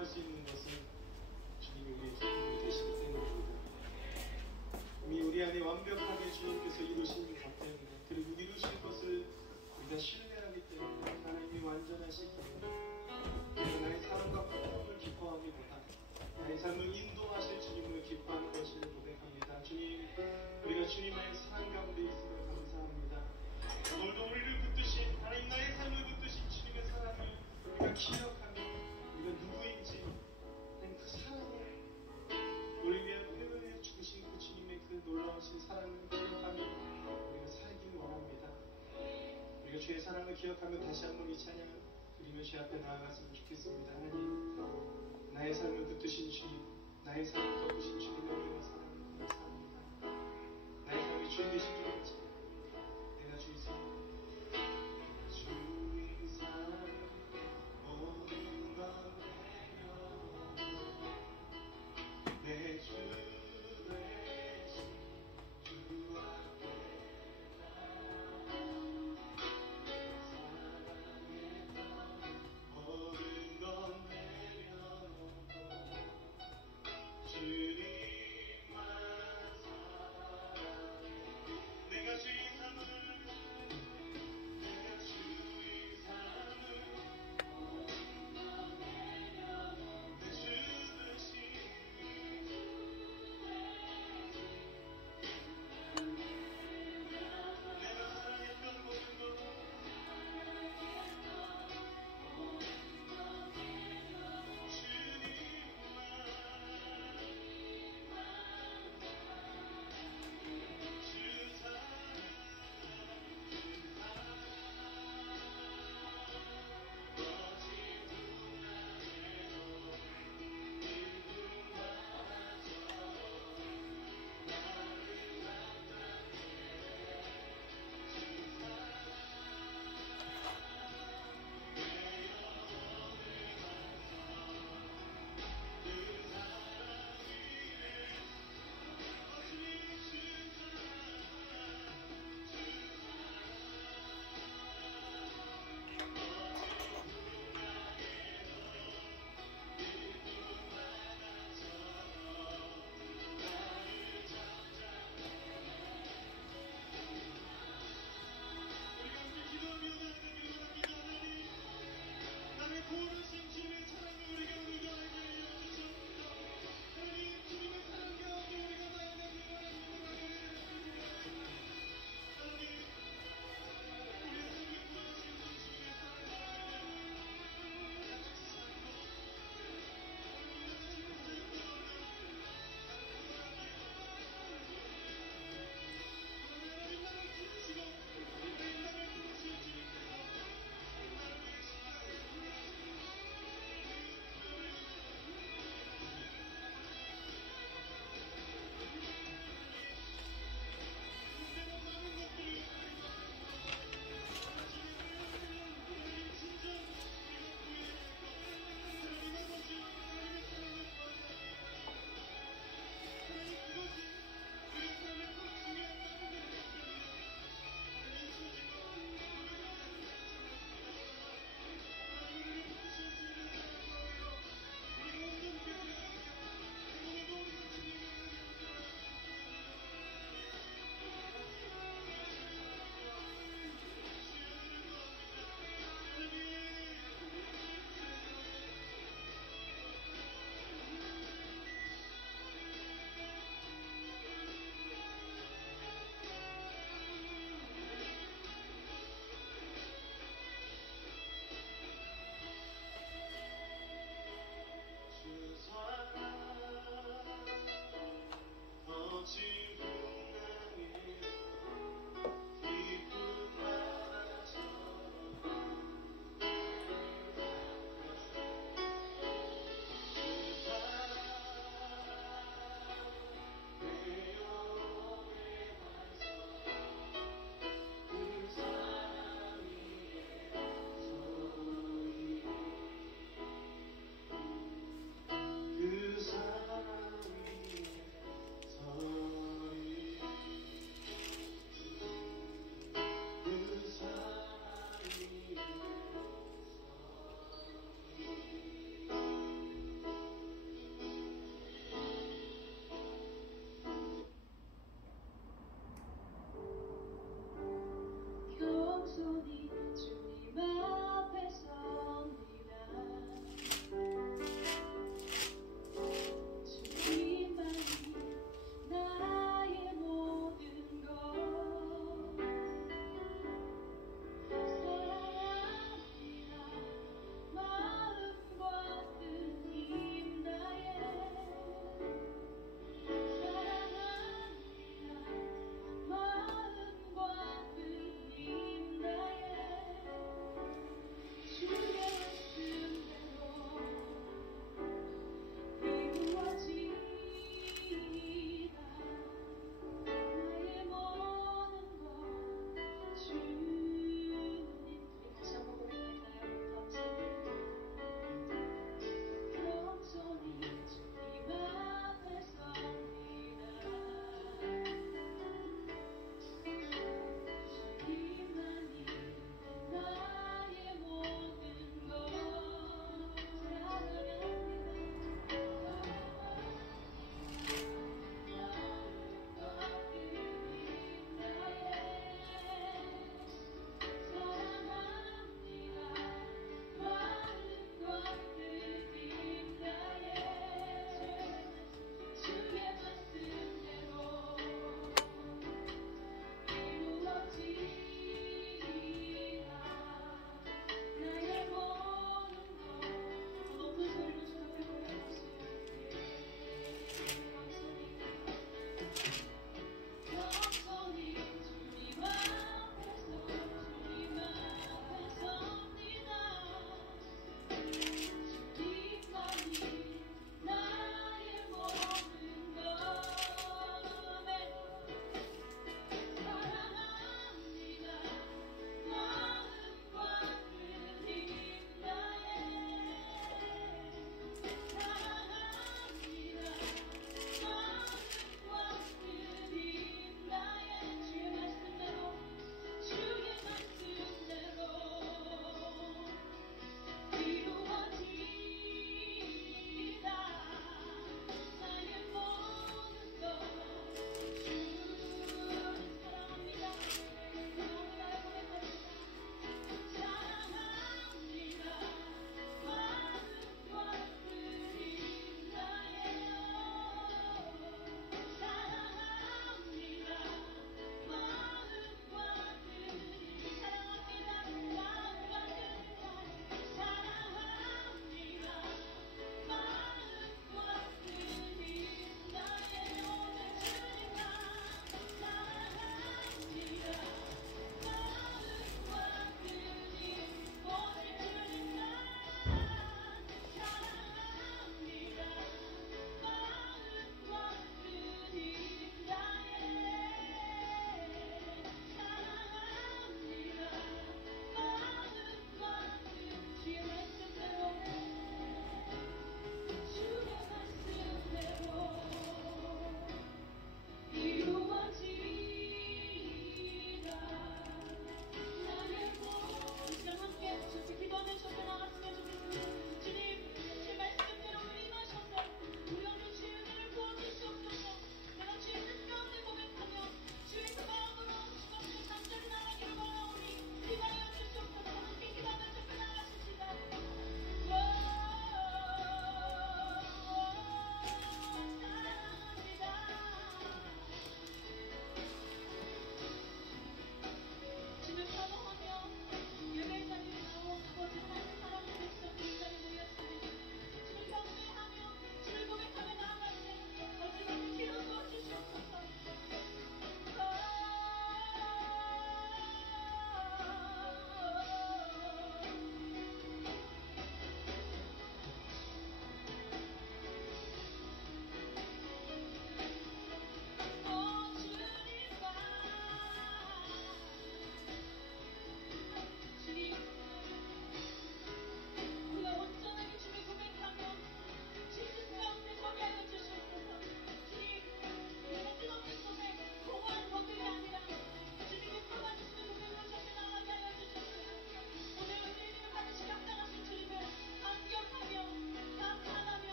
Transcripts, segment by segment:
기뻐할 수 있는 것은 주님이 우리의 기쁨이 되시기 때문입니다. 이미 우리 안에 완벽하게 주님께서 이루신 것 때문에, 그리고 이루실 것을 우리가 신뢰하기 때문에 하나님이 완전하시기에 우리가 나의 삶과 고통을 기뻐하기보다 나의 삶을 인도하실 주님을 기뻐하는 것을 고백합니다. 주님, 우리가 주님의 사랑 가운데 있음을 감사합니다. 오늘도 우리를 붙드신 하나님, 나의 삶을 붙드신 주님의 사랑을 우리가 기억하며 우리가 누구인지 그 사랑을, 우리 위한 은혜를 주신 그 주님의 그 놀라우신 사랑을 기억하며 우리가 살기를 원합니다. 우리가 주의 사랑을 기억하며 다시 한번 이 찬양 드리며 주 앞에 나아갔으면 좋겠습니다. 하나님, 나의 삶을 붙드신 주님, 나의 삶을 덮으신 주님의 은혜와 사랑을 감사합니다. 나의 삶이 주인 되시기 원치 내가 주의 삶, 주의 삶 모든 것 내려 내 주 되신 주 앞에 모든 것 내려놓고 주님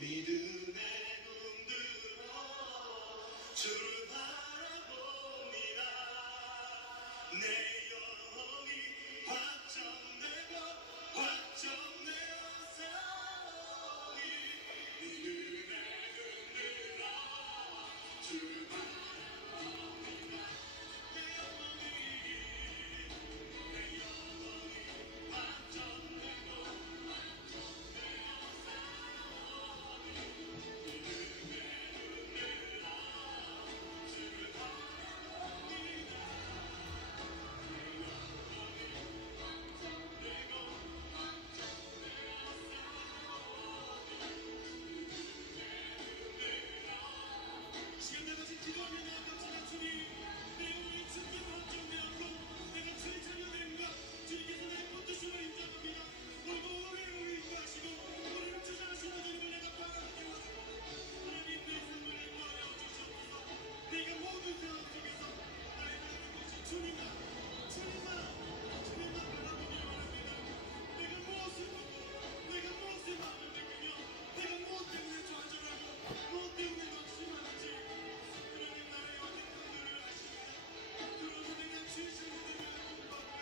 믿음의 눈 들어 주를 바라봅니다. 내 영혼이 확정되고 확정되어 싸우니 믿음의 눈 들어 주를 바라봅니다. 내 영혼이 확정되고 확정되어 싸우니 믿음의 눈 들어 주를 바라봅니다. 내 영혼이 확정되고 확정되어 싸우니 지금 내가 지금 기도하며 나아갑시다. 주님, 내 영혼이 주께로 확정되었고 내가 주의 자녀됨과 주님께서 내 본드심을 인정합니다. 오늘도 우리를 인도하시고 우리를 주장하시는 주님을 내가 바라보기 원합니다. 하나님 내 삶을 인도하여 주시옵소서. 내가 모든 상황 속에서 나의 모든 것이 주님만 바라보기 원합니다. 내가 무엇을 보고 내가 무엇에 마음을 맡기며 내가 무엇 때문에 좌절하고 무엇 때문에 낙심하는지 하나님 나의 어린 분들을 아십니다. 그러므로 내가 주의 자녀됨을 공부하며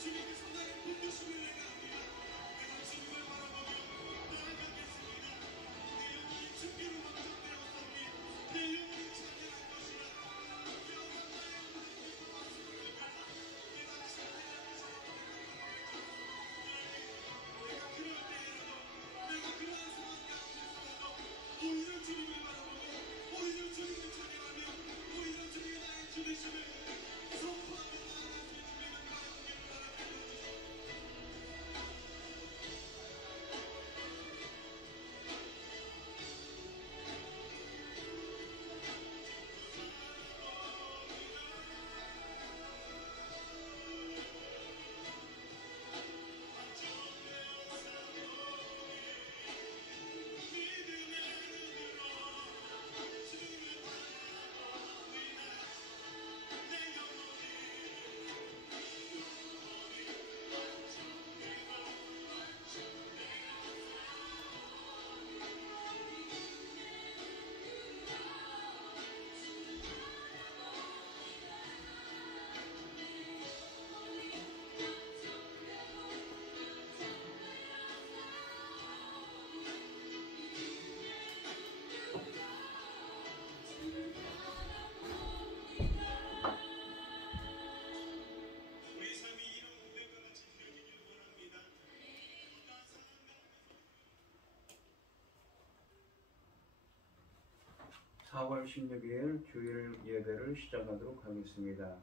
주님께서 나의 본드심을 내가 합니다. 내가 주님을 바라보며 나아가겠습니다. 내 영혼이 주께로 확정되었사오니 내 영혼이 찬양할 것이라. 영원 나의 모든 기도와 수고를 받아 내가 찬양할 것이라. 내가 그럴 때에라도 내가 그러한 상황 가운데서라도 오히려 주님을 바라보고 오히려 주님을 찬양하며 오히려 주님의 나의 주되심을 선포하며 나아갈 수 있는 믿음 바라보기를 바랍니다. 우리 삶이 이런 고백과 같이 되어지길 원합니다. 어떠한 상황 가운데서 4월 16일 주일 예배를 시작하도록 하겠습니다.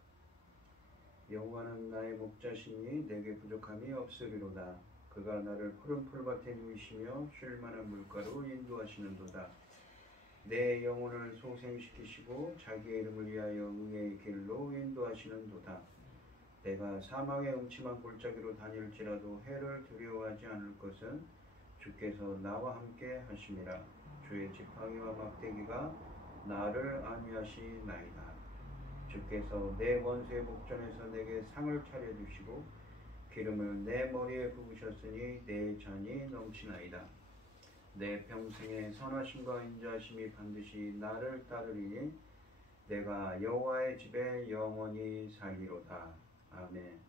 여호와는 나의 목자시니 내게 부족함이 없으리로다. 그가 나를 푸른 풀밭에 누이시며 쉴 만한 물가로 인도하시는도다. 내 영혼을 소생시키시고 자기의 이름을 위하여 응의 길로 인도하시는도다. 내가 사망의 음침한 골짜기로 다닐지라도 해를 두려워하지 않을 것은 주께서 나와 함께 하심이라. 주의 지팡이와 막대기가 나를 안위하시나이다. 주께서 내 원수의 목전에서 내게 상을 차려주시고 기름을 내 머리에 부으셨으니 내 잔이 넘치나이다. 내 평생의 선하심과 인자하심이 반드시 나를 따르리니 내가 여호와의 집에 영원히 살리로다. 아멘.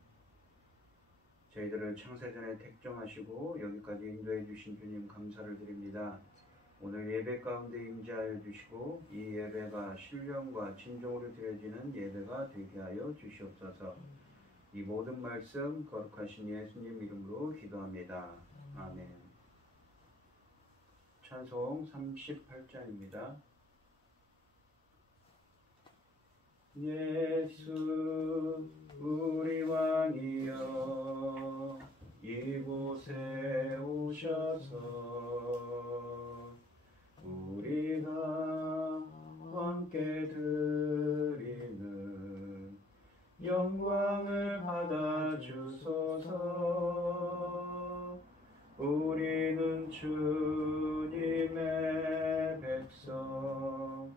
저희들을 창세전에 택정하시고 여기까지 인도해 주신 주님 감사를 드립니다. 오늘 예배 가운데 임재하여 주시고 이 예배가 신령과 진정으로 드려지는 예배가 되게 하여 주시옵소서. 이 모든 말씀 거룩하신 예수님 이름으로 기도합니다. 아멘. 찬송 38장입니다. 예수 우리 왕이여 이곳에 오셔서 우리가 함께 드리는 영광을 받아 주소서. 우리는 주님의 백성,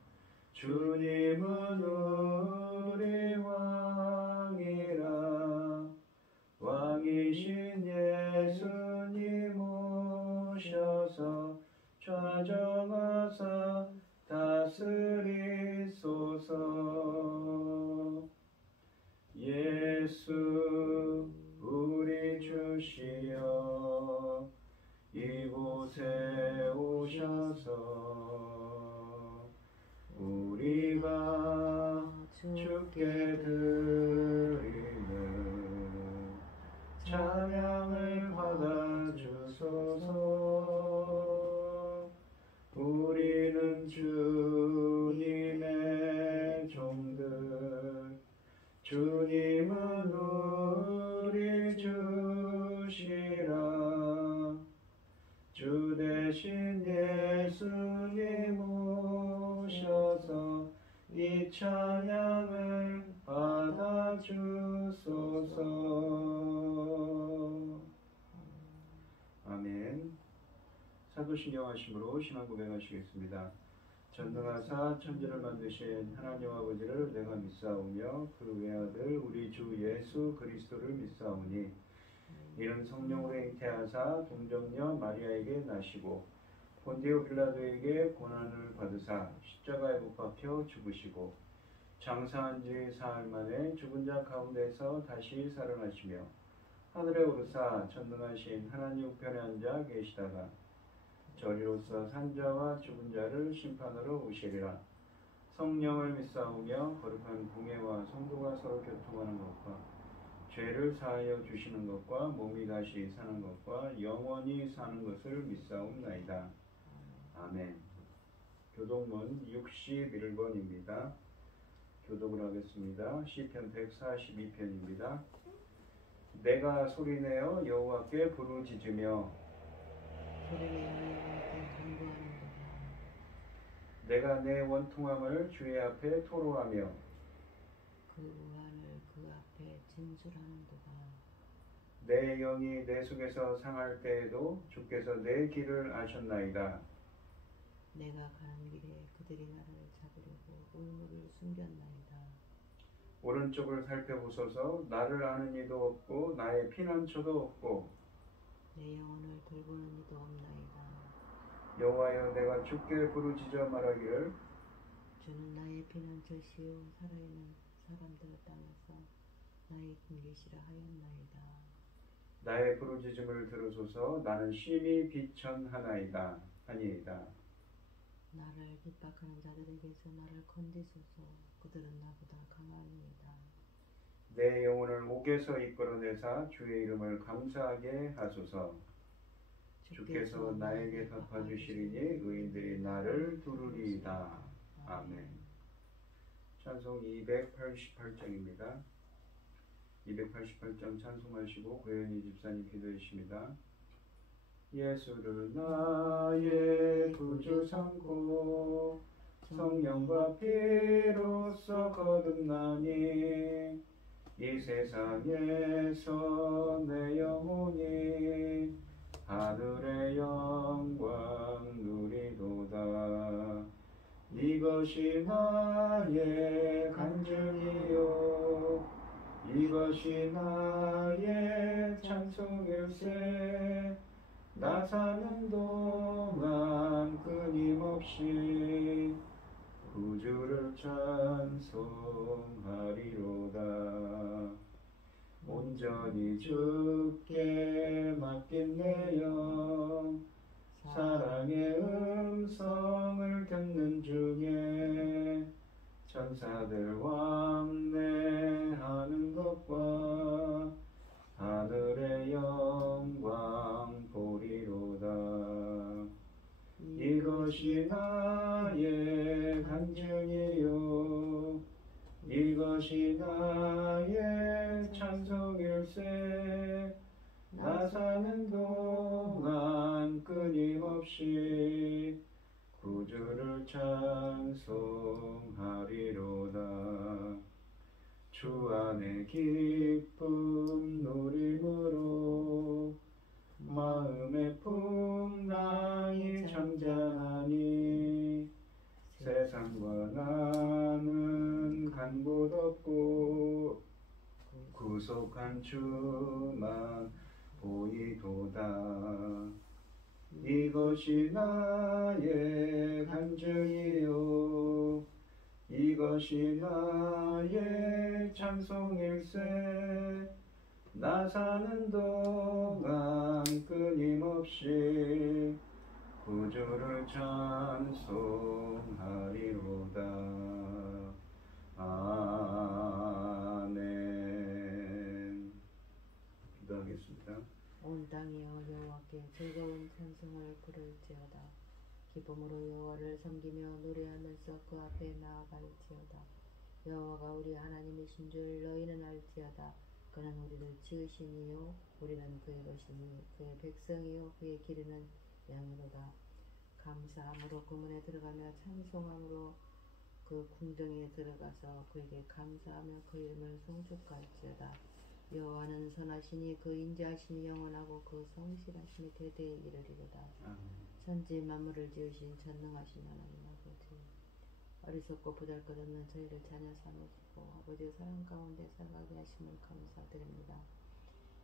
주님은 우리 왕이라. 왕이신 예수님 오셔서 정하사 다스리소서. 예수 우리 주시여 이곳에 오셔서 우리가 주께 드리는 찬양을 받아주소서. 우리는 주님의 종들, 주님은 우리 주시라. 주 대신 예수님 오셔서 이 찬양을 받아주소서. 아멘. 사도신경 하심으로 신앙 고백하시겠습니다. 전능하사 천지를 만드신 하나님 아버지를 내가 믿사오며 그 외아들 우리 주 예수 그리스도를 믿사오니 이는 성령으로 잉태하사 동정녀 마리아에게 나시고 본디오 빌라도에게 고난을 받으사 십자가에 못 박혀 죽으시고 장사한 지 사흘 만에 죽은 자 가운데서 다시 살아나시며 하늘에 오르사 전능하신 하나님 우편에 앉아 계시다가 저리로서 산자와 죽은 자를 심판하러 오시리라. 성령을 믿사오며 거룩한 공예와 성도가 서로 교통하는 것과 죄를 사하여 주시는 것과 몸이 다시 사는 것과 영원히 사는 것을 믿사옵나이다. 아멘. 교독문 61번입니다. 교독을 하겠습니다. 시편 142편입니다. 내가 소리내어 여호와께 부르짖으며 내가 내 원통함을 주의 앞에 토로하며 그 우환을 그 앞에 진술하는도다. 내 영이 내 속에서 상할 때에도 주께서 내 길을 아셨나이다. 내가 가는 길에 그들이 나를 잡으려고 울무를 숨겼나이다. 오른쪽을 살펴보소서. 나를 아는 이도 없고 나의 피난처도 없고 내 영혼을 돌보는 이도 없나이다. 여호와여 내가 주께 부르짖어 말하기를 주는 나의 피난처시요 살아있는 사람들 땅에서 나의 군계시라 하였나이다. 나의 부르짖음을 들으소서. 나는 심히 비천하나이다 하니이다. 나를 핍박하는 자들에게서 나를 건지소서. 그들은 나보다 강하니이다. 내 영혼을 옥에서 이끌어내사 주의 이름을 감사하게 하소서. 주께서 나에게 갚아주시리니 의인들이 나를 두루리이다. 아멘. 찬송 288장입니다. 288장 찬송하시고 고현희 집사님 기도해 주십니다. 예수를 나의 구주 삼고 성령과 피로써 거듭나니 이 세상에서 내 영혼이 하늘의 영광 누리도다. 이것이 나의 간증이요 이것이 나의 찬송일세. 나 사는 동안 끊임없이 구주를 찬송하리로다. 온전히 주께 맡긴 내 영 사랑의 음성을 듣는 중에 천사들 왕래하는 것과 하늘의 영광 보리로다. 이것이 나의 간증이요 이것이 나의 찬송일세. 나 사는 동안 끊임없이 구주를 찬송하리로다. 주 안에 기쁨 누림으로 마음의 풍랑이 잠잠하니 세상과 나는 간 곳 없고 구속한 주만 보이도다. 이것이 나의 간증이요 이것이 나의 찬송일세 나 사는 동안 끊임없이 구주를 찬송하리로다. 아멘. 기도하겠습니다. 온 땅이여 여호와께 즐거운 찬송을 부를지어다. 기쁨으로 여호와를 섬기며 노래하면서 그 앞에 나아갈지어다. 여호와가 우리 하나님이신 줄 너희는 알지어다. 그는 우리를 지으시니요 우리는 그의 것이니 그의 백성이요 그의 기르는 양이로다. 감사함으로 그 문에 들어가며 찬송함으로 그 궁정에 들어가서 그에게 감사하며 그 이름을 송축할지어다. 여호와는 선하시니 그 인자하심이 영원하고 그 성실하심이 대대에 이르리로다. 천지 만물을 지으신 전능하신 하나님 아버지, 어리석고 보잘것없는 저희를 자녀 삼으시고 아버지의 사랑 가운데 살아가게 하심을 감사드립니다.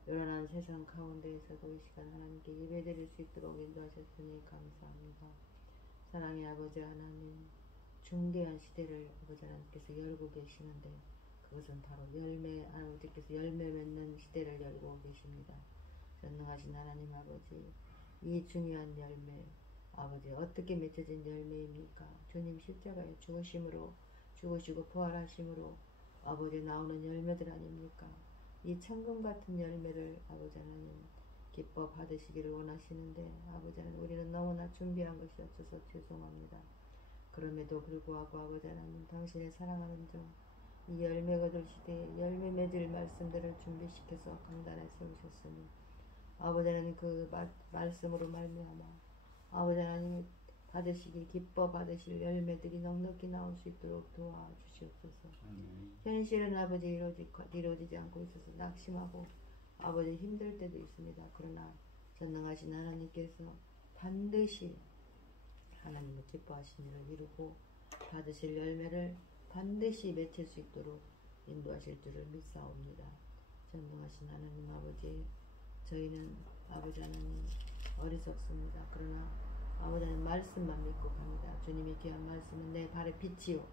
요란한 세상 가운데에서도 이 시간 하나님께 예배드릴 수 있도록 인도하셨으니 감사합니다. 사랑의 아버지 하나님, 중대한 시대를 아버지 하나님께서 열고 계시는데 그것은 바로 아버지께서 열매 맺는 시대를 열고 계십니다. 전능하신 하나님 아버지, 이 중요한 열매, 아버지 어떻게 맺혀진 열매입니까? 주님 십자가에 죽으심으로 죽으시고 부활하심으로 아버지 나오는 열매들 아닙니까? 이 천금 같은 열매를 아버지 하나님 기뻐 받으시기를 원하시는데 아버지 하나님 우리는 너무나 준비한 것이 없어서 죄송합니다. 그럼에도 불구하고 아버지 하나님 당신의 사랑하는 종 이 열매 거둘 시대에 열매 맺을 말씀들을 준비시켜서 강단에 세우셨으니 아버지 하나님 그 말씀으로 말미암아 아버지 하나님 받으시기 기뻐 받으실 열매들이 넉넉히 나올 수 있도록 도와주시옵소서. 현실은 아버지 이루어지지 않고 있어서 낙심하고 아버지 힘들 때도 있습니다. 그러나 전능하신 하나님께서 반드시 하나님의 기뻐하신 일을 이루고 받으실 열매를 반드시 맺힐 수 있도록 인도하실 줄을 믿사옵니다. 전능하신 하나님 아버지, 저희는 아버지 하나님 어리석습니다. 그러나 아버지 하나님 말씀만 믿고 갑니다. 주님의 귀한 말씀은 내 발의 빛이요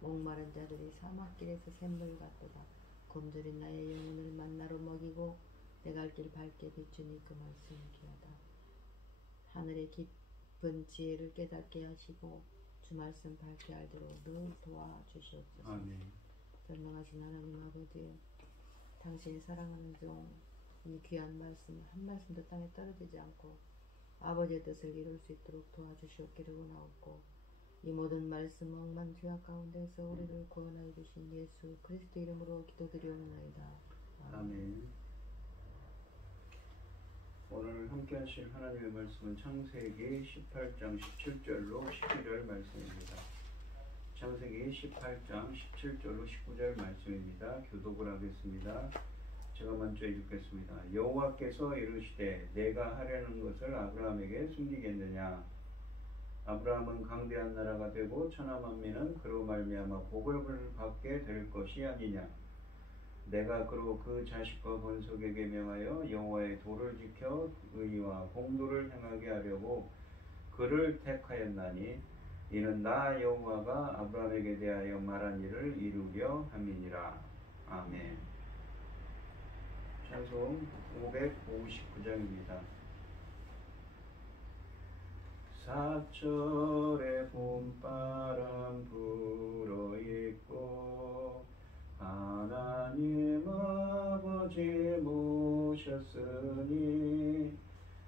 목마른 자들이 사막길에서 샘물 같도다. 곰들이 나의 영혼을 만나로 먹이고 내 갈 길 밝게 비추니 그 말씀 귀하다. 하늘의 깊은 지혜를 깨닫게 하시고 주 말씀 밝게 알도록 늘 도와주시옵소서. 아멘. 전능하신 하나님 아버지, 당신이 사랑하는 종 이 귀한 말씀 한 말씀도 땅에 떨어지지 않고 아버지의 뜻을 이룰 수 있도록 도와주시옵기를 원하옵고 이 모든 말씀 억만 죄악 가운데서 우리를 구원하여 주신 예수 그리스도 이름으로 기도드리옵나이다. 아멘. 오늘 함께 하실 하나님의 말씀은 창세기 18장 17절로 19절 말씀입니다. 창세기 18장 17절로 19절 말씀입니다. 교독을 하겠습니다. 제가 먼저 읽겠습니다. 여호와께서 이르시되 내가 하려는 것을 아브라함에게 숨기겠느냐. 아브라함은 강대한 나라가 되고 천하 만민은 그로 말미암아 복을 받게 될 것이 아니냐. 내가 그로 그 자식과 본속에게 명하여 여호와의 도를 지켜 의와 공도를 행하게 하려고 그를 택하였나니 이는 나 여호와가 아브라함에게 대하여 말한 일을 이루려 함이니라. 아멘. 찬송 559장입니다. 사철의 봄바람 불어있고 하나님 아버지 모셨으니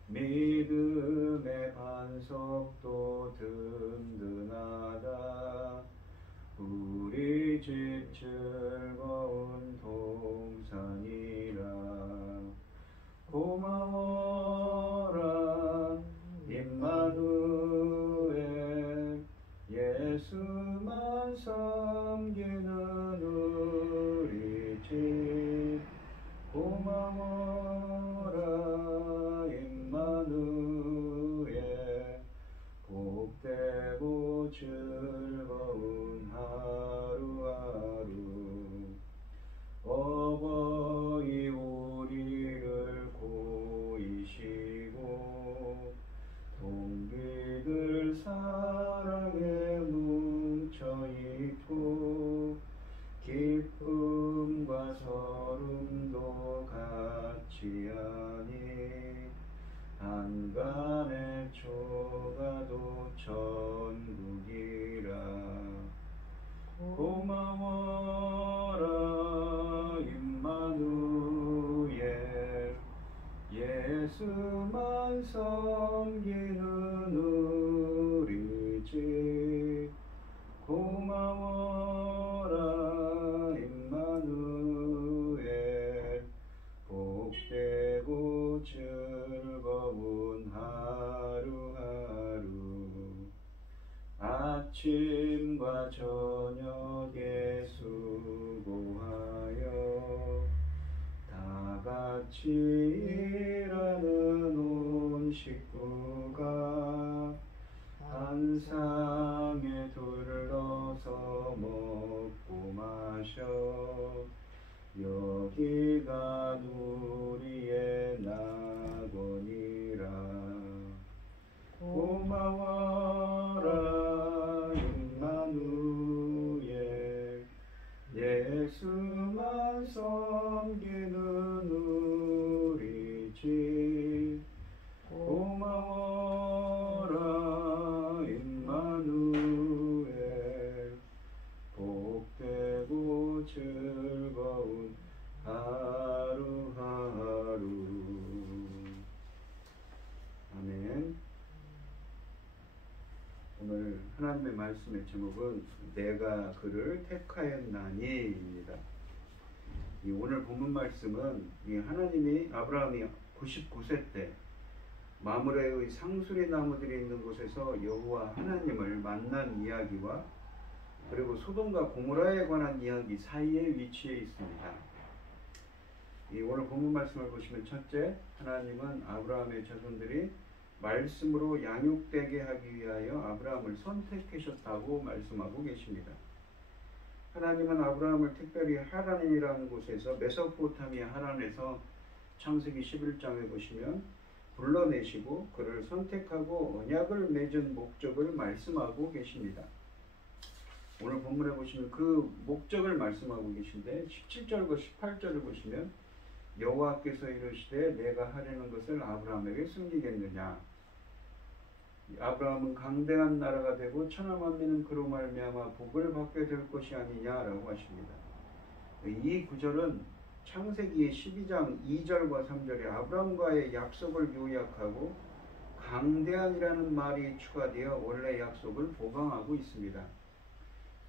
믿음의 반석도 든든하다. 우리 집 즐거운 동산이라. 고마워라 임마누엘 예수만 섬기는 우리 집. 고마워라 임마누엘 복되고 즐거운 하루하루. 어버이 우리를 고이시고 사랑에 뭉쳐있고 기쁨과 서름도 같이 하니 한간의 초가도 천국이라. 고마워라 임마누엘 예수만 섬기는 우리 집. 고마워라 임마누엘 복되고 즐거운 하루하루. 아침과 저녁에 수고하여 다같이 일하는 온 식구가 한 상에 둘러서 먹고 마셔 여기가 우리의 낙원이라. 고마워라 임마누엘 예수만 섬기는 우리 집. 고마워라 임마누엘 복되고 즐거운 하루하루. 아멘. 오늘 하나님의 말씀의 제목은 내가 그를 택하였나니입니다. 이 오늘 본문 말씀은 이 하나님이 아브라함이 99세 때 마므레의 상수리 나무들이 있는 곳에서 여호와 하나님을 만난 이야기와 그리고 소돔과 고모라에 관한 이야기 사이에 위치해 있습니다. 이 오늘 본문 말씀을 보시면 첫째, 하나님은 아브라함의 자손들이 말씀으로 양육되게 하기 위하여 아브라함을 선택하셨다고 말씀하고 계십니다. 하나님은 아브라함을 특별히 하란이라는 곳에서 메소포타미아 하란에서 창세기 11장에 보시면 불러내시고 그를 선택하고 언약을 맺은 목적을 말씀하고 계십니다. 오늘 본문에 보시면 그 목적을 말씀하고 계신데 17절과 18절을 보시면 여호와께서 이르시되 내가 하려는 것을 아브라함에게 숨기겠느냐. 아브라함은 강대한 나라가 되고 천하 만민은 그로 말미암아 복을 받게 될 것이 아니냐라고 하십니다. 이 구절은 창세기 12장 2절과 3절에 아브라함과의 약속을 요약하고 강대한이라는 말이 추가되어 원래 약속을 보강하고 있습니다.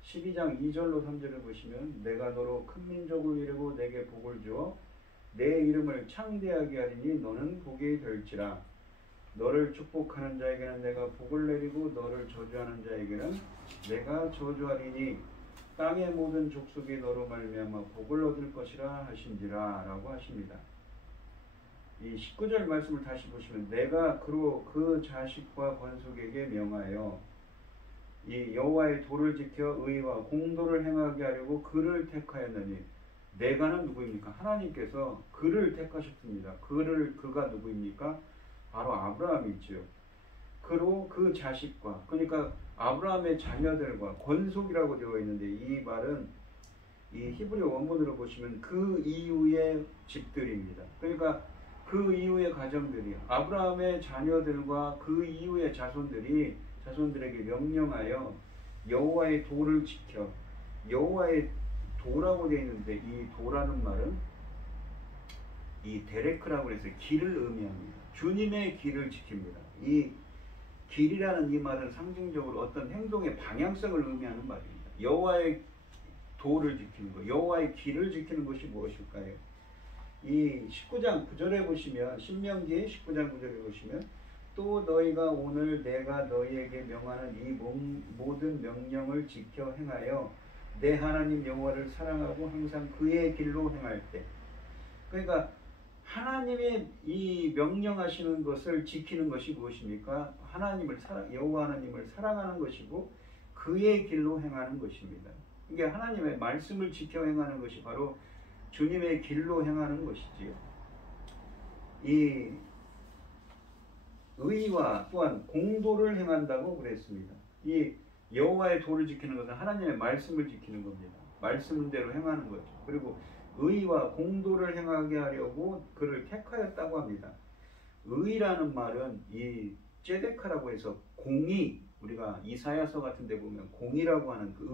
12장 2절로 3절을 보시면 내가 너로 큰 민족을 이루고 내게 복을 주어 내 이름을 창대하게 하리니 너는 복이 될지라. 너를 축복하는 자에게는 내가 복을 내리고 너를 저주하는 자에게는 내가 저주하리니 땅의 모든 족속이 너로 말미암아 복을 얻을 것이라 하신지라 라고 하십니다. 이 19절 말씀을 다시 보시면 내가 그로 그 자식과 권속에게 명하여 이 여호와의 도를 지켜 의와 공도를 행하게 하려고 그를 택하였느니. 내가는 누구입니까? 하나님께서 그를 택하셨습니다. 그가 누구입니까? 바로 아브라함이지요. 그로 그 자식과, 그러니까 아브라함의 자녀들과 권속이라고 되어 있는데 이 말은 이 히브리 원문으로 보시면 그 이후의 집들입니다. 그러니까 그 이후의 가정들이 아브라함의 자녀들과 그 이후의 자손들에게 명령하여 여호와의 도를 지켜. 여호와의 도라고 되어 있는데 이 도라는 말은 이 데레크라고 해서 길을 의미합니다. 주님의 길을 지킵니다. 이 길이라는 이 말은 상징적으로 어떤 행동의 방향성을 의미하는 말입니다. 여호와의 도를 지키는 것, 여호와의 길을 지키는 것이 무엇일까요? 이 19장 9절에 보시면 신명기 19장 9절에 보시면 또 너희가 오늘 내가 너희에게 명하는 이 모든 명령을 지켜 행하여 내 하나님 여호와를 사랑하고 항상 그의 길로 행할 때. 그러니까 하나님의 이 명령하시는 것을 지키는 것이 무엇입니까? 여호와 하나님을 사랑하는 것이고 그의 길로 행하는 것입니다. 이게 하나님의 말씀을 지켜 행하는 것이 바로 주님의 길로 행하는 것이지요. 이 의와 또한 공도를 행한다고 그랬습니다. 이 여호와의 도를 지키는 것은 하나님의 말씀을 지키는 겁니다. 말씀대로 행하는 거죠. 그리고 의와 공도를 행하게 하려고 그를 택하였다고 합니다. 의라는 말은 이 제데카라고 해서 공의, 우리가 이사야서 같은 데 보면 공의라고 하는 그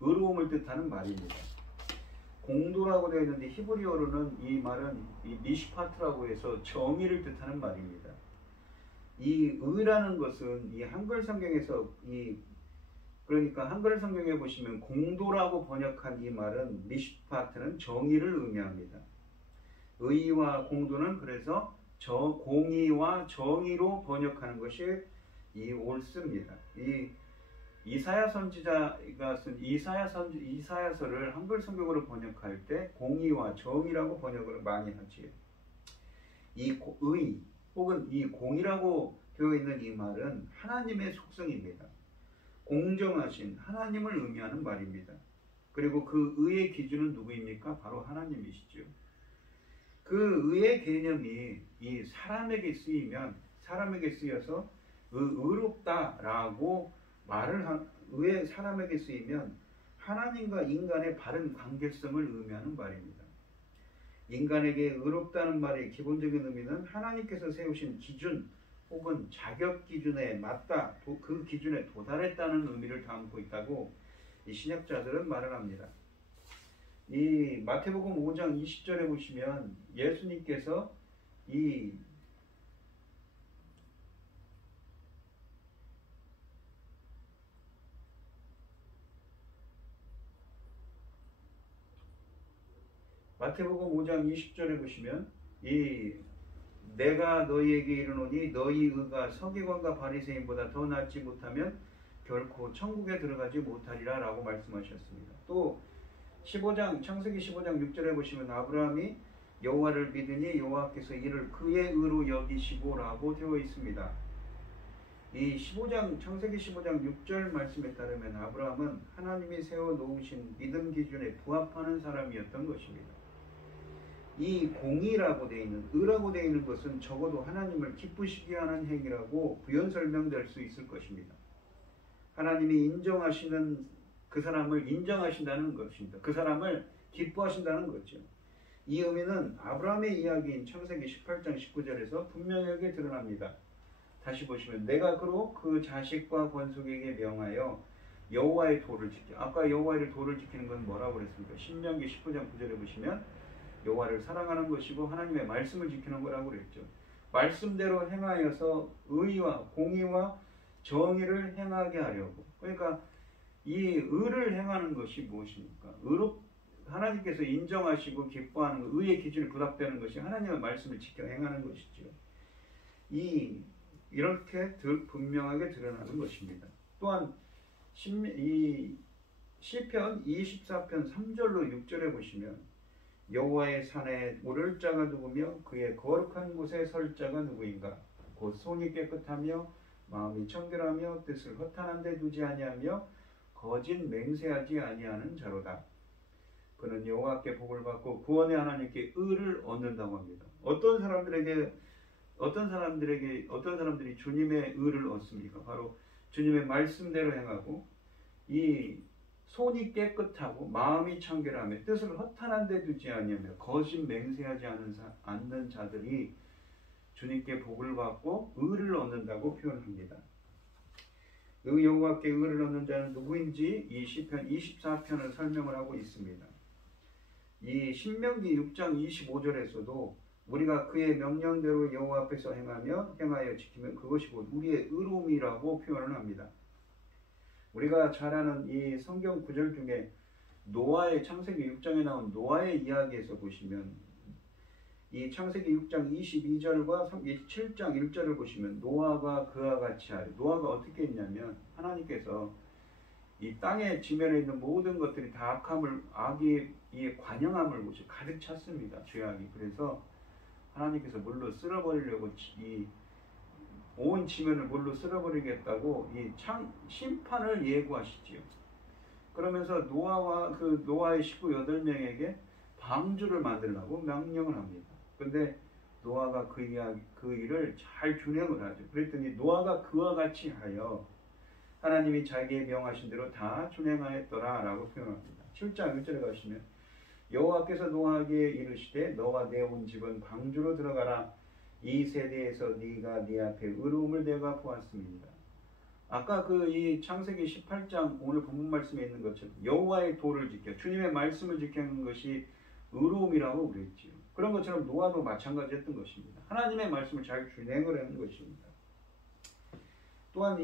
의로움을 뜻하는 말입니다. 공도라고 되어 있는데 히브리어로는 이 말은 이 미시파트라고 해서 정의를 뜻하는 말입니다. 이 의라는 것은 이 한글 성경에서 그러니까 한글 성경에 보시면 공도라고 번역한 이 말은 미시파트는 정의를 의미합니다. 의와 공도는 그래서 공의와 정의로 번역하는 것이 옳습니다. 이 이사야 선지자가 쓴 이사야서를 한글 성경으로 번역할 때 공의와 정의라고 번역을 많이 하지요. 이 의 혹은 이 공이라고 되어 있는 이 말은 하나님의 속성입니다. 공정하신 하나님을 의미하는 말입니다. 그리고 그 의의 기준은 누구입니까? 바로 하나님이시죠. 그 의의 개념이 이 사람에게 쓰여서 의롭다라고 의의 사람에게 쓰이면 하나님과 인간의 바른 관계성을 의미하는 말입니다. 인간에게 의롭다는 말의 기본적인 의미는 하나님께서 세우신 기준 혹은 자격 기준에 맞다, 그 기준에 도달했다는 의미를 담고 있다고 이 신약자들은 말을 합니다. 이 마태복음 5장 20절에 보시면 예수님께서 마태복음 5장 20절에 보시면 내가 너희에게 이르노니 너희 의가 서기관과 바리새인보다 더 낫지 못하면 결코 천국에 들어가지 못하리라 라고 말씀하셨습니다. 또 창세기 15장 6절에 보시면 아브라함이 여호와를 믿으니 여호와께서 이를 그의 의로 여기시고 라고 되어 있습니다. 이 창세기 15장 6절 말씀에 따르면 아브라함은 하나님이 세워놓으신 믿음 기준에 부합하는 사람이었던 것입니다. 이 공의라고 되어 있는, 의라고 되어 있는 것은 적어도 하나님을 기쁘시게 하는 행위라고 부연 설명될 수 있을 것입니다. 하나님이 인정하시는 그 사람을 인정하신다는 것입니다. 그 사람을 기뻐하신다는 거죠. 이 의미는 아브라함의 이야기인 창세기 18장 19절에서 분명하게 드러납니다. 다시 보시면 내가 그로 그 자식과 권속에게 명하여 여호와의 도를 지켜. 아까 여호와의 도를 지키는 건 뭐라고 그랬습니까? 신명기 19장 9절에 보시면 여호와를 사랑하는 것이고 하나님의 말씀을 지키는 거라고 그랬죠. 말씀대로 행하여서 의와 공의와 정의를 행하게 하려고. 그러니까 이 의를 행하는 것이 무엇입니까? 하나님께서 인정하시고 기뻐하는 것, 의의 기준에 부합되는 것이 하나님의 말씀을 지켜 행하는 것이죠. 이렇게 분명하게 드러나는 것입니다. 또한 시편 24편 3절로 6절에 보시면 여호와의 산에 오를 자가 누구며 그의 거룩한 곳에 설 자가 누구인가? 곧 손이 깨끗하며 마음이 청결하며 뜻을 허탄한 데 두지 아니하며 거짓 맹세하지 아니하는 자로다. 그는 여호와께 복을 받고 구원의 하나님께 의를 얻는다고 합니다. 어떤 사람들이 주님의 의를 얻습니까? 바로 주님의 말씀대로 행하고 이 손이 깨끗하고 마음이 청결하며 뜻을 허탄한 데 두지 아니하며 거짓 맹세하지 않는 자들이 주님께 복을 받고 의를 얻는다고 표현합니다. 여호와께 의를 얻는 자는 누구인지 이 시편 24편을 설명을 하고 있습니다. 이 신명기 6장 25절에서도 우리가 그의 명령대로 여호와 앞에서 행하여 지키면 그것이 곧 우리의 의로움이라고 표현을 합니다. 우리가 잘 아는 이 성경 구절 중에 창세기 6장에 나온 노아의 이야기에서 보시면 이 창세기 6장 22절과 7장 1절을 보시면 노아가 그와 같이 하여. 노아가 어떻게 했냐면 하나님께서 이 땅의 지면에 있는 모든 것들이 다 악의 관영함을 보시 가득 찼습니다. 죄악이. 그래서 하나님께서 물로 쓸어버리려고 온 지면을 물로 쓸어버리겠다고 심판을 예고하시지요. 그러면서 노아의 식구 8명에게 방주를 만들라고 명령을 합니다. 그런데 노아가 그 일을 잘 준행을 하죠. 그랬더니 노아가 그와 같이 하여 하나님이 자기의 명하신 대로 다 준행하였더라 라고 표현합니다. 7장 1절에 가시면 여호와께서 노아에게 이르시되 너와 내 온 집은 방주로 들어가라. 이 세대에서 네가 네 앞에 의로움을 내가 보았습니다. 아까 이 창세기 18장 오늘 본문 말씀에 있는 것처럼 여호와의 도를 지켜 주님의 말씀을 지키는 것이 의로움이라고 그랬지요. 그런 것처럼 노아도 마찬가지였던 것입니다. 하나님의 말씀을 잘 준행을 하는 것입니다. 또한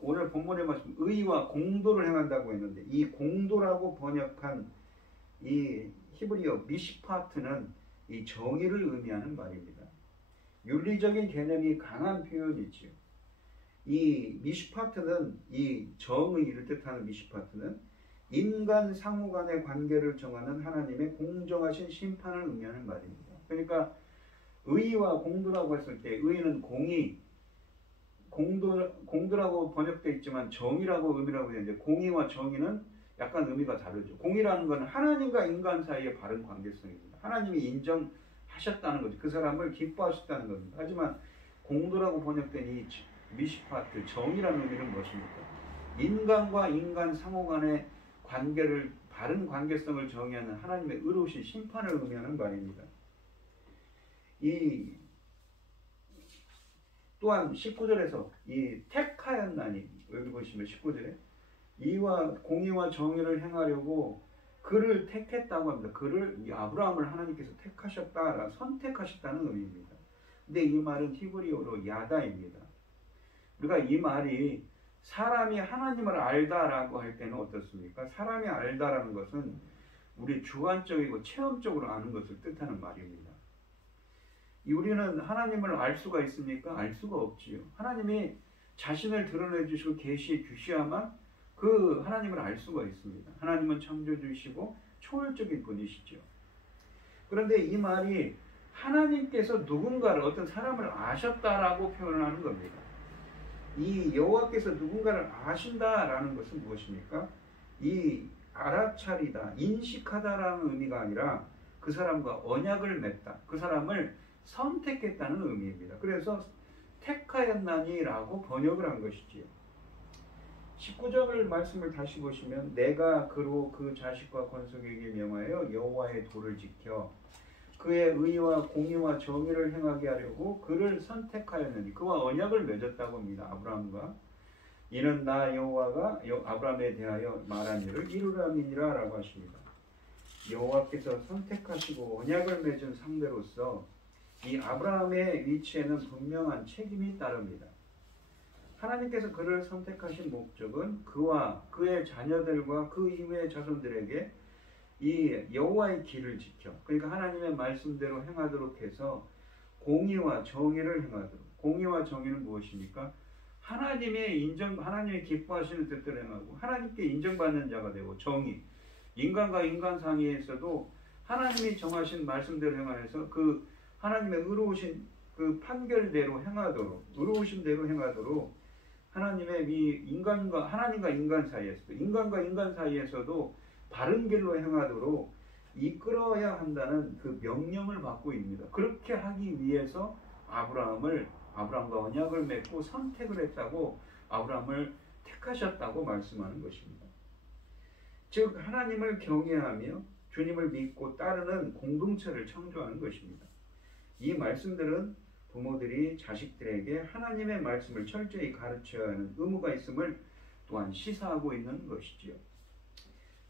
오늘 본문의 말씀 의와 공도를 행한다고 했는데 이 공도라고 번역한 이 히브리어 미시파트는 이 정의를 의미하는 말입니다. 윤리적인 개념이 강한 표현이지요. 이 미시파트는 이 정의를 뜻하는 미시파트는 인간 상호 간의 관계를 정하는 하나님의 공정하신 심판을 의미하는 말입니다. 그러니까 의와 공도라고 했을 때 의는 공의, 공도라고 번역되어 있지만 정의라고 의미라고 되는데 공의와 정의는 약간 의미가 다르죠. 공의라는 것은 하나님과 인간 사이의 바른 관계성입니다. 하나님이 인정하셨다는 거죠. 그 사람을 기뻐하셨다는 겁니다. 하지만 공도라고 번역된 이 미시파트, 정의라는 의미는 무엇입니까? 인간과 인간 상호 간의 관계를 바른 관계성을 정의하는 하나님의 의로우신 심판을 의미하는 말입니다. 또한 19절에서 이 택하였나니 여기 보시면 19절에 공의와 정의를 행하려고 그를 택했다고 합니다. 아브라함을 하나님께서 택하셨다, 선택하셨다는 의미입니다. 근데 이 말은 히브리어로 야다입니다. 우리가 이 말이 사람이 하나님을 알다라고 할 때는 어떻습니까? 사람이 알다라는 것은 우리 주관적이고 체험적으로 아는 것을 뜻하는 말입니다. 우리는 하나님을 알 수가 있습니까? 알 수가 없지요. 하나님이 자신을 드러내 주시고 계시해 주셔야만 그 하나님을 알 수가 있습니다. 하나님은 창조주이시고 초월적인 분이시죠. 그런데 이 말이 하나님께서 누군가를 어떤 사람을 아셨다라고 표현하는 겁니다. 이 여호와께서 누군가를 아신다라는 것은 무엇입니까? 이 알아차리다, 인식하다라는 의미가 아니라 그 사람과 언약을 맺다, 그 사람을 선택했다는 의미입니다. 그래서 택하였나니라고 번역을 한 것이지요. 19절 말씀을 다시 보시면 내가 그로 그 자식과 건속에게 명하여 여호와의 도를 지켜 그의 의와 공의와 정의를 행하게 하려고 그를 선택하였느니 그와 언약을 맺었다고 합니다. 아브라함과 이는 나 여호와가 아브라함에 대하여 말한 일을 이루려 함이니라 라고 하십니다. 여호와께서 선택하시고 언약을 맺은 상대로서 이 아브라함의 위치에는 분명한 책임이 따릅니다. 하나님께서 그를 선택하신 목적은 그와 그의 자녀들과 그 이후의 자손들에게 이 여호와의 길을 지켜 그러니까 하나님의 말씀대로 행하도록 해서 공의와 정의를 행하도록. 공의와 정의는 무엇입니까? 하나님이 기뻐하시는 뜻대로 행하고 하나님께 인정받는 자가 되고 정의, 인간과 인간 사이에서도 하나님이 정하신 말씀대로 행하여서 그 하나님의 의로우신 그 판결대로 행하도록, 의로우신 대로 행하도록 하나님의 하나님과 인간 사이에서도, 인간과 인간 사이에서도 바른 길로 행하도록 이끌어야 한다는 그 명령을 받고 있습니다. 그렇게 하기 위해서 아브라함과 언약을 맺고 선택을 했다고 아브라함을 택하셨다고 말씀하는 것입니다. 즉 하나님을 경외하며 주님을 믿고 따르는 공동체를 창조하는 것입니다. 이 말씀들은 부모들이 자식들에게 하나님의 말씀을 철저히 가르쳐야 하는 의무가 있음을 또한 시사하고 있는 것이지요.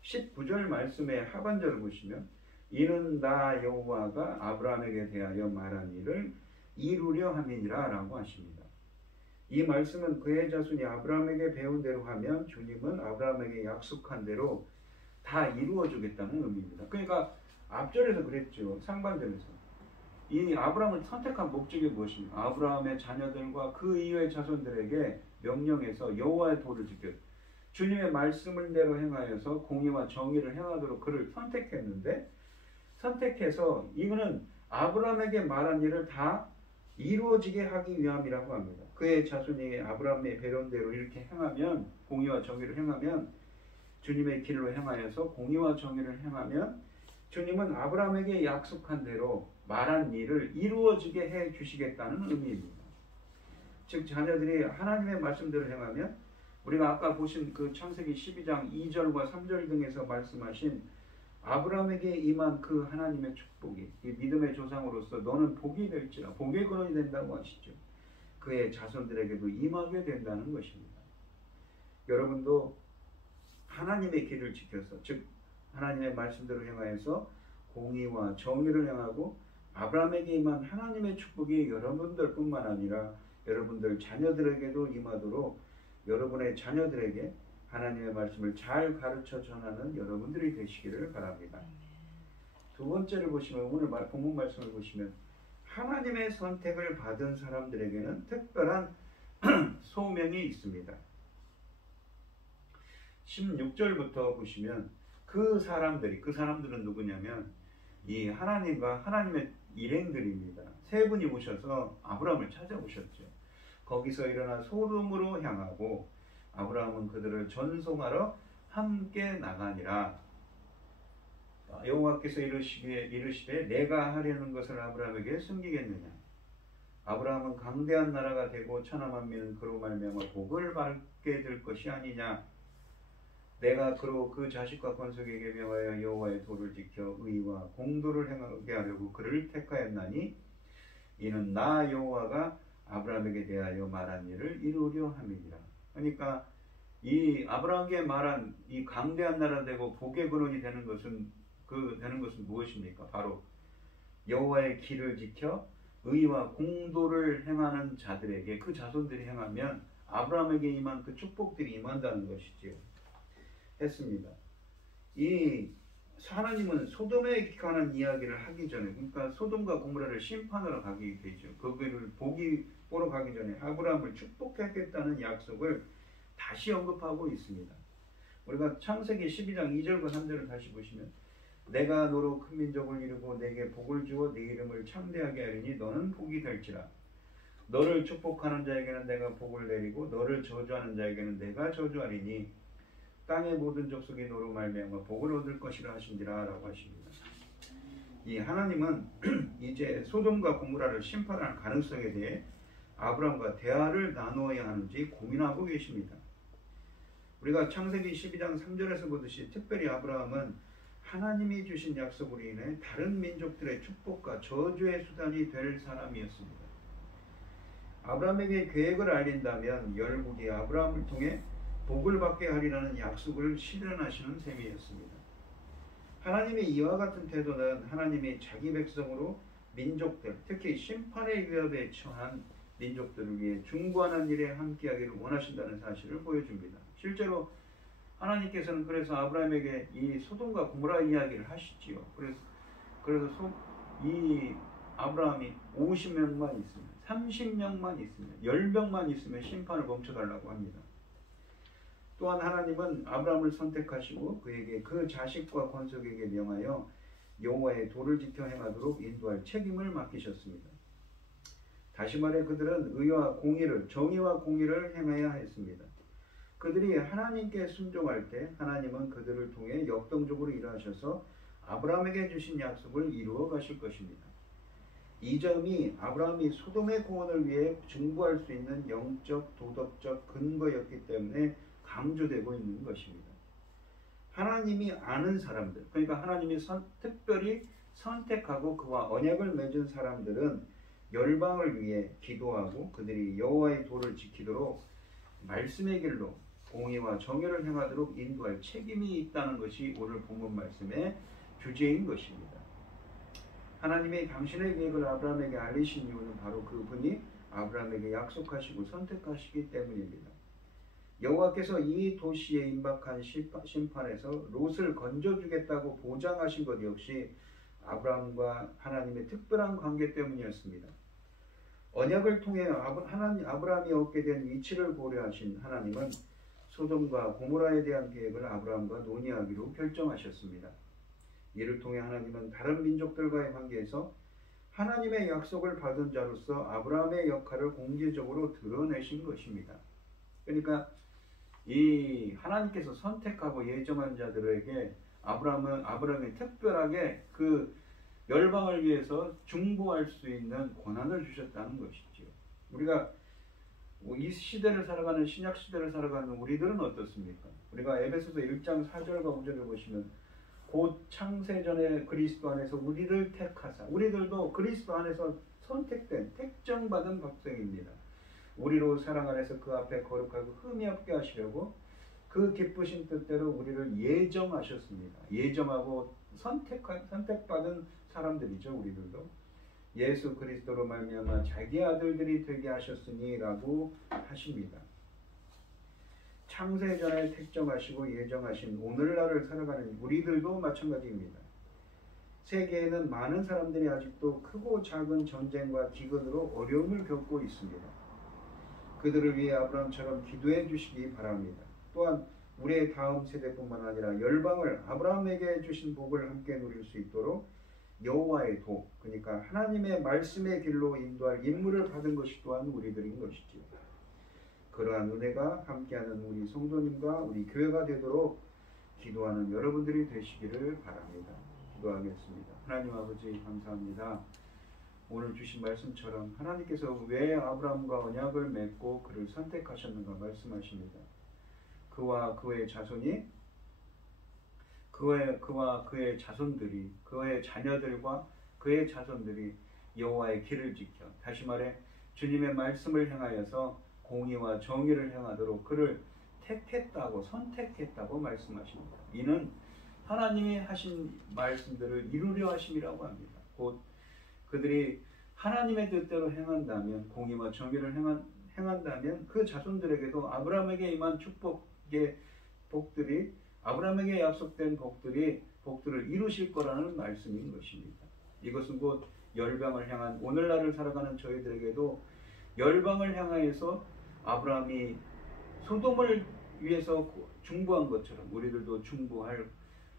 19절 말씀의 하반절을 보시면 이는 나 여호와가 아브라함에게 대하여 말한 일을 이루려 함이니라 라고 하십니다. 이 말씀은 그의 자손이 아브라함에게 배운 대로 하면 주님은 아브라함에게 약속한 대로 다 이루어 주겠다는 의미입니다. 그러니까 앞절에서 그랬죠. 상반절에서 이 아브라함을 선택한 목적이 무엇입니까? 아브라함의 자녀들과 그 이후의 자손들에게 명령해서 여호와의 도를 지켜 주님의 말씀을 대로 행하여서 공의와 정의를 행하도록 그를 선택했는데 선택해서 이거는 아브라함에게 말한 일을 다 이루어지게 하기 위함이라고 합니다. 그의 자손이 아브라함의 배론대로 이렇게 행하면 공의와 정의를 행하면 주님의 길로 행하여서 공의와 정의를 행하면 주님은 아브라함에게 약속한 대로 말한 일을 이루어지게 해 주시겠다는 의미입니다. 즉 자녀들이 하나님의 말씀대로 행하면 우리가 아까 보신 그 창세기 12장 2절과 3절 등에서 말씀하신 아브라함에게 임한 그 하나님의 축복이 이 믿음의 조상으로서 너는 복이 될지라 복의 근원이 된다고 하시죠. 그의 자손들에게도 임하게 된다는 것입니다. 여러분도 하나님의 길을 지켜서 즉 하나님의 말씀대로 행하여서 공의와 정의를 행하고 아브라함에게 임한 하나님의 축복이 여러분들뿐만 아니라 여러분들 자녀들에게도 임하도록 여러분의 자녀들에게 하나님의 말씀을 잘 가르쳐 전하는 여러분들이 되시기를 바랍니다. 두 번째를 보시면 오늘 본문 말씀을 보시면 하나님의 선택을 받은 사람들에게는 특별한 소명이 있습니다. 16절부터 보시면 그 사람들은 누구냐면 이 하나님과 하나님의 일행들입니다. 세 분이 오셔서 아브라함을 찾아오셨죠. 거기서 일어나 소돔으로 향하고 아브라함은 그들을 전송하러 함께 나가니라. 여호와께서 이르시되 내가 하려는 것을 아브라함에게 숨기겠느냐. 아브라함은 강대한 나라가 되고 천하 만민은 그로 말미암아 복을 받게 될 것이 아니냐. 내가 그로 그 자식과 건속에게 명하여 여호와의 도를 지켜 의와 공도를 행하게 하려고 그를 택하였나니 이는 나 여호와가 아브라함에게 대하여 말한 일을 이루려 함이니라. 그러니까 이 아브라함에게 말한 이 강대한 나라 되고 복의 근원이 되는 것은 무엇입니까? 바로 여호와의 길을 지켜 의와 공도를 행하는 자들에게 그 자손들이 행하면 아브라함에게 임한 그 축복들이 임한다는 것이지요. 했습니다. 이 하나님은 소돔에 관한 이야기를 하기 전에 그러니까 소돔과 고모라를 심판하러 가기 되죠. 거기를 보기 보러 가기 전에 아브라함을 축복하겠다는 약속을 다시 언급하고 있습니다. 우리가 창세기 12장 2절과 3절을 다시 보시면 내가 너로 큰 민족을 이루고 내게 복을 주어 네 이름을 창대하게 하리니 너는 복이 될지라. 너를 축복하는 자에게는 내가 복을 내리고 너를 저주하는 자에게는 내가 저주하리니 땅의 모든 족속이 너로 말미암아 복을 얻을 것이라 하신지라 라고 하십니다. 이 하나님은 이제 소돔과 고모라를 심판할 가능성에 대해 아브라함과 대화를 나누어야 하는지 고민하고 계십니다. 우리가 창세기 12장 3절에서 보듯이 특별히 아브라함은 하나님이 주신 약속으로 인해 다른 민족들의 축복과 저주의 수단이 될 사람이었습니다. 아브라함에게 계획을 알린다면 열국이 아브라함을 통해 복을 받게 하리라는 약속을 실현하시는 셈이었습니다. 하나님의 이와 같은 태도는 하나님이 자기 백성으로 민족들, 특히 심판의 위협에 처한 민족들을 위해 중보하는 일에 함께하기를 원하신다는 사실을 보여줍니다. 실제로 하나님께서는 그래서 아브라함에게 이 소돔과 고모라 이야기를 하시지요. 그래서 이 아브라함이 50명만 있으면, 30명만 있으면, 10명만 있으면 심판을 멈춰달라고 합니다. 또한 하나님은 아브라함을 선택하시고 그에게 그 자식과 건속에게 명하여 여호와의 도를 지켜 행하도록 인도할 책임을 맡기셨습니다. 다시 말해 그들은 의와 공의를, 정의와 공의를 행해야 했습니다. 그들이 하나님께 순종할 때 하나님은 그들을 통해 역동적으로 일하셔서 아브라함에게 주신 약속을 이루어 가실 것입니다. 이 점이 아브라함이 소돔의 구원을 위해 중보할 수 있는 영적, 도덕적 근거였기 때문에 강조되고 있는 것입니다. 하나님이 아는 사람들, 그러니까 하나님이 특별히 선택하고 그와 언약을 맺은 사람들은 열방을 위해 기도하고 그들이 여호와의 도를 지키도록 말씀의 길로 공의와 정의를 행하도록 인도할 책임이 있다는 것이 오늘 본문 말씀의 주제인 것입니다. 하나님이 당신의 계획을 아브라함에게 알리신 이유는 바로 그분이 아브라함에게 약속하시고 선택하시기 때문입니다. 여호와께서 이 도시에 임박한 심판에서 롯을 건져주겠다고 보장하신 것 역시 아브라함과 하나님의 특별한 관계 때문이었습니다. 언약을 통해 아브라함이 얻게 된 위치를 고려하신 하나님은 소돔과 고모라에 대한 계획을 아브라함과 논의하기로 결정하셨습니다. 이를 통해 하나님은 다른 민족들과의 관계에서 하나님의 약속을 받은 자로서 아브라함의 역할을 공개적으로 드러내신 것입니다. 그러니까 이 하나님께서 선택하고 예정한 자들에게 아브라함이 특별하게 그 열방을 위해서 중보할 수 있는 권한을 주셨다는 것이죠. 우리가 이 시대를 살아가는 신약 시대를 살아가는 우리들은 어떻습니까? 우리가 에베소서 1장 4절과 5절을 보시면 곧 창세전에 그리스도 안에서 우리를 택하사, 우리들도 그리스도 안에서 선택된 택정받은 백성입니다. 우리로 사랑 안에서 그 앞에 거룩하고 흠이 없게 하시려고 그 기쁘신 뜻대로 우리를 예정하셨습니다. 예정하고 선택받은 사람들이죠. 우리들도 예수 그리스도로 말미암아 자기 아들들이 되게 하셨으니라고 하십니다. 창세전에 택정하시고 예정하신 오늘날을 살아가는 우리들도 마찬가지입니다. 세계에는 많은 사람들이 아직도 크고 작은 전쟁과 기근으로 어려움을 겪고 있습니다. 그들을 위해 아브라함처럼 기도해 주시기 바랍니다. 또한 우리의 다음 세대뿐만 아니라 열방을 아브라함에게 주신 복을 함께 누릴 수 있도록 여호와의 도, 그러니까 하나님의 말씀의 길로 인도할 임무를 받은 것이 또한 우리들인 것이지요. 그러한 은혜가 함께하는 우리 성도님과 우리 교회가 되도록 기도하는 여러분들이 되시기를 바랍니다. 기도하겠습니다. 하나님 아버지 감사합니다. 오늘 주신 말씀처럼 하나님께서 왜 아브라함과 언약을 맺고 그를 선택하셨는가 말씀하십니다. 그와 그의 자손이 그와 그의 자손들이 그의 자녀들과 그의 자손들이 여호와의 길을 지켜, 다시 말해 주님의 말씀을 행하여서 공의와 정의를 행하도록 그를 택했다고 선택했다고 말씀하십니다. 이는 하나님이 하신 말씀들을 이루려 하심이라고 합니다. 곧 그들이 하나님의 뜻대로 행한다면, 공의와 정의를 행한다면 그 자손들에게도 아브라함에게 임한 축복의 복들이, 아브라함에게 약속된 복들을 이루실 거라는 말씀인 것입니다. 이것은 곧 열방을 향한, 오늘날을 살아가는 저희들에게도 열방을 향하여서 아브라함이 소돔을 위해서 중보한 것처럼 우리들도 중보할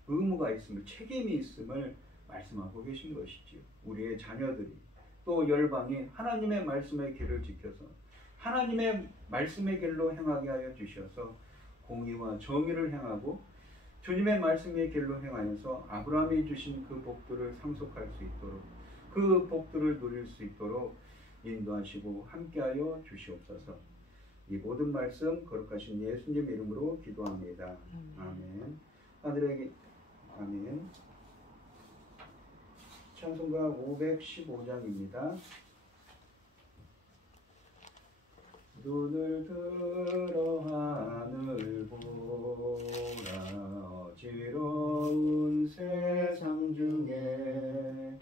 의무가 있음을, 책임이 있음을 말씀하고 계신 것이지요. 우리의 자녀들이 또 열방이 하나님의 말씀의 길을 지켜서 하나님의 말씀의 길로 행하게 하여 주셔서 공의와 정의를 행하고 주님의 말씀의 길로 행하여서 아브라함이 주신 그 복들을 상속할 수 있도록, 그 복들을 누릴 수 있도록 인도하시고 함께하여 주시옵소서. 이 모든 말씀 거룩하신 예수님 이름으로 기도합니다. 아멘. 하늘의 아멘. 찬송가 515장입니다. 눈을 들어 하늘 보라. 어지러운 세상 중에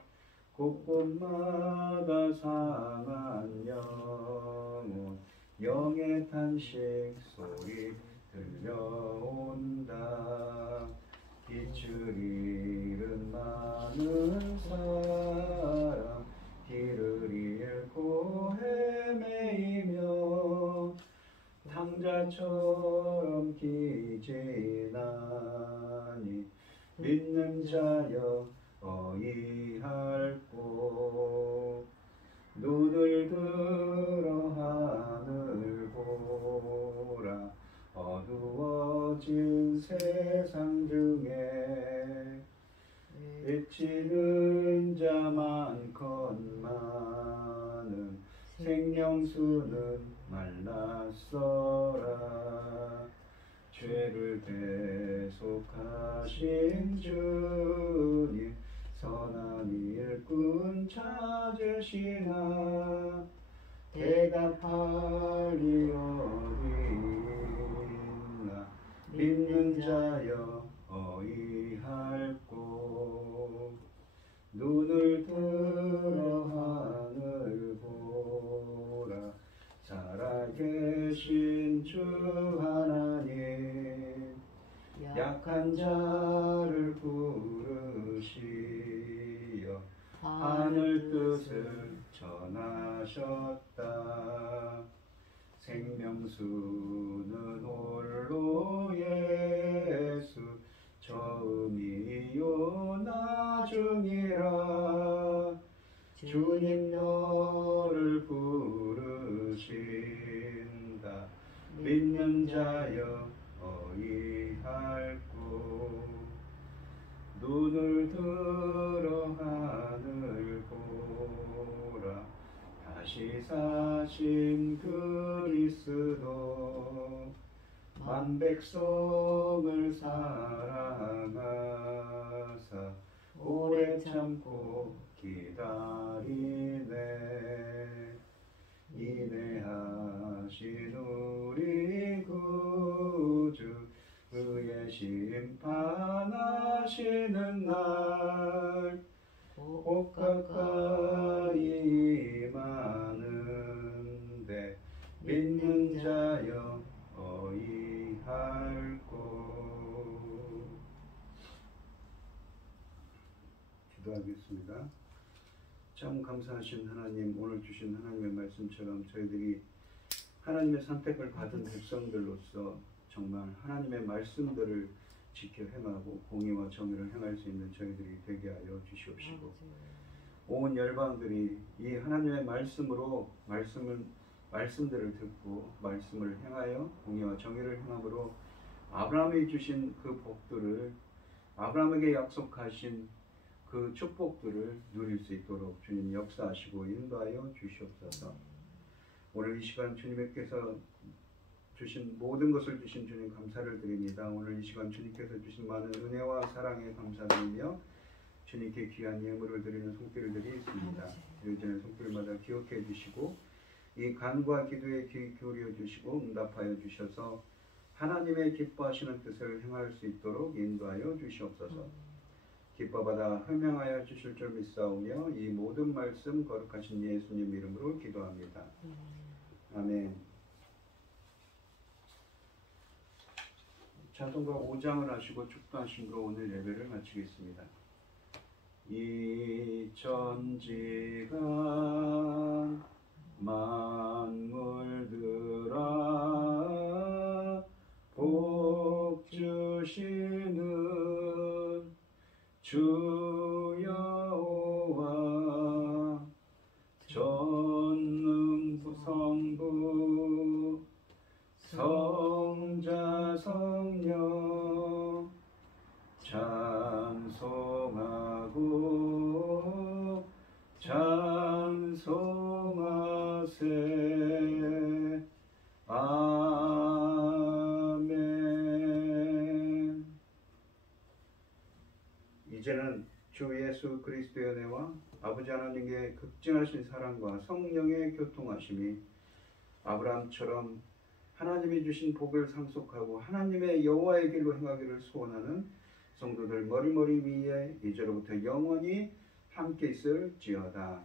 곳곳마다 상한 영혼, 영의 탄식 소리 들려온다. 빛을 잃은 많은 사람, 길을 잃고 헤매이며 탕자처럼 기지나니 믿는 자여 어이할 곳. 눈을 들어 하늘 보라. 어두워진 세상 중에 외치는 자 많건만은 생명수는 말랐어라. 죄를 대속하신 주님, 선한 일꾼 찾으시나. 대답할 리 어디 있나. 믿는 자여 어이할 곳. 눈을 들어 하늘 보라. 살아계신 주 하나님, 약한 자를 부르시어 하늘 뜻을 전하셨다. 생명수는 홀로 예수, 처음이요 나중이라. 주님 너를 부르신다. 믿는 자여 어이할 곳. 눈을 들어 하늘 보라. 다시 사신 그리스도 만 백성을 사랑하사 오래 참고 기다리네. 인내하신 우리 구주 그의 심판하시는 날 곧 가까이 임하는데 믿는 자여 어이할꼬. 기도하겠습니다. 참 감사하신 하나님, 오늘 주신 하나님의 말씀처럼 저희들이 하나님의 선택을 받은 백성들로서 정말 하나님의 말씀들을 지켜 행하고 공의와 정의를 행할 수 있는 저희들이 되게 하여 주시옵시고, 온 열방들이 이 하나님의 말씀으로 말씀들을 듣고 말씀을 행하여 공의와 정의를 행함으로 아브라함이 주신 그 복들을, 아브라함에게 약속하신 그 축복들을 누릴 수 있도록 주님 역사하시고 인도하여 주시옵소서. 오늘 이 시간 주님께서 주신 모든 것을 주신 주님 감사를 드립니다. 오늘 이 시간 주님께서 주신 많은 은혜와 사랑에 감사드리며 주님께 귀한 예물을 드리는 손길을 드리겠습니다. 드려지는 손길마다 기억해 주시고 이 간구와 기도에 귀 기울여 주시고 응답하여 주셔서 하나님의 기뻐하시는 뜻을 행할 수 있도록 인도하여 주시옵소서. 기뻐받아 흠명하여 주실 줄 믿사오며 이 모든 말씀 거룩하신 예수님 이름으로 기도합니다. 아멘. 찬송가 5장을 하시고 축도하심으로 오늘 예배를 마치겠습니다. 이 천지간 만물들아 복 주시는 주 여호와 전능부 성부 성자 성령 찬송하고 찬송하세. 아멘. 이제는 주 예수 그리스도의 은혜와 아버지 하나님의 극진하신 사랑과 성령의 교통하심이 아브라함처럼 하나님이 주신 복을 상속하고 하나님의 여호와의 길로 행하기를 소원하는 성도들 머리머리 위에 이제로부터 영원히 함께 있을지어다.